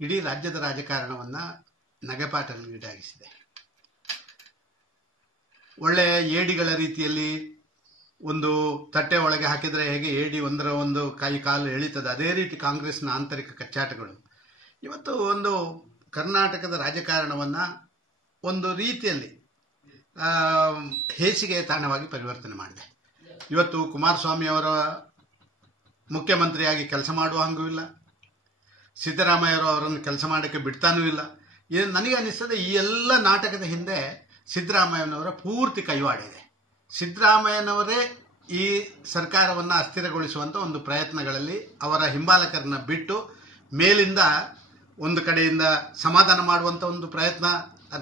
ಇಡೀ ರಾಜ್ಯದ ರಾಜಕಾರಣವನ್ನು ಈಡಾಗಿಸಿದೆ. ಒಳ್ಳೆಯ ಏಡಿಗಳ ರೀತಿಯಲ್ಲಿ ಒಂದು ತಟ್ಟೆ ಒಳಗೆ ಹಾಕಿದರೆ ಹೇಗೆ ಏಡಿ ಒಂದರ ಒಂದು ಕೈ ಕಾಲು ಎಳಿತದೆ. ಅದೇ ರೀತಿ ಕಾಂಗ್ರೆಸ್ನ ಆಂತರಿಕ ಕಚ್ಚಾಟಗಳು. ಇವತ್ತು ಒಂದು ಕರ್ನಾಟಕದ ರಾಜಕಾರಣವನ್ನು ಒಂದು ರೀತಿಯಲ್ಲಿ ಹೇಸಿಗೆ ತಾಣವಾಗಿ ಪರಿವರ್ತನೆ ಮಾಡಿದೆ. ಇವತ್ತು ಕುಮಾರಸ್ವಾಮಿ ಅವರ ಮುಖ್ಯಮಂತ್ರಿಯಾಗಿ ಕೆಲಸ ಮಾಡುವ ಹಂಗೂ ಇಲ್ಲ. ಸಿದ್ದರಾಮಯ್ಯವರು ಅವರನ್ನು ಕೆಲಸ ಮಾಡೋಕ್ಕೆ ಬಿಡ್ತಾನೂ ಇಲ್ಲ. ಏನು ನನಗೆ ಅನಿಸ್ತದೆ ಈ ಎಲ್ಲ ನಾಟಕದ ಹಿಂದೆ ಸಿದ್ದರಾಮಯ್ಯನವರ ಪೂರ್ತಿ ಕೈವಾಡ ಇದೆ ಸಿದ್ದರಾಮಯ್ಯನವರೇ ಈ ಸರ್ಕಾರವನ್ನು ಅಸ್ಥಿರಗೊಳಿಸುವಂಥ ಒಂದು ಪ್ರಯತ್ನಗಳಲ್ಲಿ ಅವರ ಹಿಂಬಾಲಕರನ್ನ ಬಿಟ್ಟು ಮೇಲಿಂದ ಒಂದು ಕಡೆಯಿಂದ ಸಮಾಧಾನ ಮಾಡುವಂಥ ಒಂದು ಪ್ರಯತ್ನ,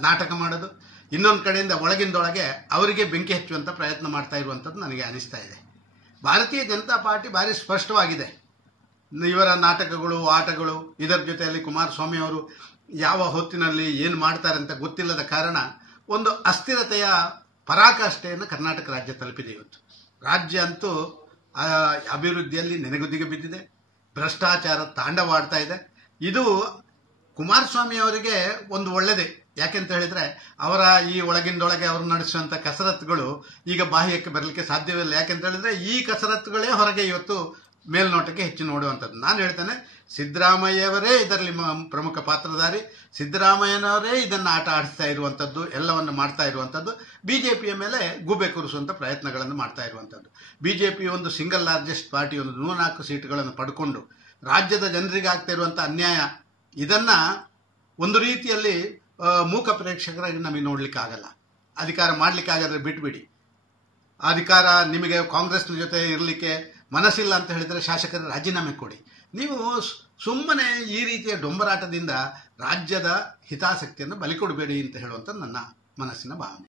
ನಾಟಕ ಮಾಡೋದು, ಇನ್ನೊಂದು ಕಡೆಯಿಂದ ಒಳಗಿಂದೊಳಗೆ ಅವರಿಗೆ ಬೆಂಕಿ ಹಚ್ಚುವಂಥ ಪ್ರಯತ್ನ ಮಾಡ್ತಾ ಇರುವಂಥದ್ದು ನನಗೆ ಅನಿಸ್ತಾ ಇದೆ. ಭಾರತೀಯ ಜನತಾ ಪಾರ್ಟಿ ಭಾರಿ ಸ್ಪಷ್ಟವಾಗಿದೆ. ಇವರ ನಾಟಕಗಳು, ಆಟಗಳು, ಇದರ ಜೊತೆಯಲ್ಲಿ ಕುಮಾರಸ್ವಾಮಿ ಅವರು ಯಾವ ಹೊತ್ತಿನಲ್ಲಿ ಏನು ಮಾಡ್ತಾರೆ ಅಂತ ಗೊತ್ತಿಲ್ಲದ ಕಾರಣ ಒಂದು ಅಸ್ಥಿರತೆಯ ಪರಾಕಾಷ್ಠೆಯನ್ನು ಕರ್ನಾಟಕ ರಾಜ್ಯ ತಲುಪಿದೆ ಇವತ್ತು. ರಾಜ್ಯ ಅಂತೂ ಅಭಿವೃದ್ಧಿಯಲ್ಲಿ ನೆನೆಗುದಿಗೆ ಬಿದ್ದಿದೆ. ಭ್ರಷ್ಟಾಚಾರ ತಾಂಡವಾಡ್ತಾ ಇದೆ. ಇದು ಕುಮಾರಸ್ವಾಮಿ ಅವರಿಗೆ ಒಂದು ಒಳ್ಳೆಯದೇ ಯಾಕೆಂತ ಹೇಳಿದ್ರೆ, ಅವರ ಈ ಒಳಗಿಂದೊಳಗೆ ಅವರು ನಡೆಸುವಂಥ ಕಸರತ್ತುಗಳು ಈಗ ಬಾಹ್ಯಕ್ಕೆ ಬರಲಿಕ್ಕೆ ಸಾಧ್ಯವಿಲ್ಲ ಯಾಕೆಂತ ಹೇಳಿದ್ರೆ, ಈ ಕಸರತ್ತುಗಳೇ ಹೊರಗೆ ಇವತ್ತು ಮೇಲ್ನೋಟಕ್ಕೆ ಹೆಚ್ಚು ನೋಡುವಂಥದ್ದು. ನಾನು ಹೇಳ್ತೇನೆ, ಸಿದ್ದರಾಮಯ್ಯವರೇ ಇದರಲ್ಲಿ ಪ್ರಮುಖ ಪಾತ್ರಧಾರಿ. ಸಿದ್ದರಾಮಯ್ಯನವರೇ ಇದನ್ನು ಆಟ ಆಡಿಸ್ತಾ ಇರುವಂಥದ್ದು, ಎಲ್ಲವನ್ನು ಮಾಡ್ತಾ ಇರುವಂಥದ್ದು. ಬಿ ಜೆ ಪಿಯ ಮೇಲೆ ಗೂಬೆ ಕೂರಿಸುವಂಥ ಪ್ರಯತ್ನಗಳನ್ನು ಮಾಡ್ತಾ ಇರುವಂಥದ್ದು. ಬಿ ಜೆ ಪಿ ಒಂದು ಸಿಂಗಲ್ ಲಾರ್ಜೆಸ್ಟ್ ಪಾರ್ಟಿ ಒಂದು ನೂರ್ನಾಲ್ಕು ಸೀಟುಗಳನ್ನು ಪಡ್ಕೊಂಡು ರಾಜ್ಯದ ಜನರಿಗೆ ಆಗ್ತಾ ಇರುವಂಥ ಅನ್ಯಾಯ, ಇದನ್ನ ಒಂದು ರೀತಿಯಲ್ಲಿ ಮೂಕ ಪ್ರೇಕ್ಷಕರಾಗಿ ನಮಗೆ ನೋಡ್ಲಿಕ್ಕೆ ಆಗಲ್ಲ ಅಧಿಕಾರ ಮಾಡ್ಲಿಕ್ಕೆ ಆಗದ್ರೆ ಬಿಟ್ಬಿಡಿ. ಅಧಿಕಾರ ನಿಮಗೆ ಕಾಂಗ್ರೆಸ್ನ ಜೊತೆ ಇರಲಿಕ್ಕೆ ಮನಸ್ಸಿಲ್ಲ ಅಂತ ಹೇಳಿದರೆ ಶಾಸಕರ ರಾಜೀನಾಮೆ ಕೊಡಿ. ನೀವು ಸುಮ್ಮನೆ ಈ ರೀತಿಯ ಡೊಂಬರಾಟದಿಂದ ರಾಜ್ಯದ ಹಿತಾಸಕ್ತಿಯನ್ನು ಬಲಿಕೊಡಬೇಡಿ ಅಂತ ಹೇಳುವಂಥ ನನ್ನ ಮನಸ್ಸಿನ ಭಾವನೆ.